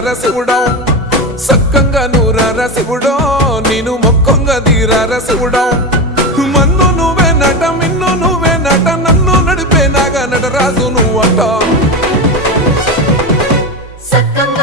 తీరార శివుడో సక్కంగా నూరార శివుడో నేను మొక్కంగా తీరార శివుడో మన్ను నువ్వే నట మిన్ను నువ్వే నట నన్ను నడిపే నాగా నటరాజు నువ్వట సక్కంగా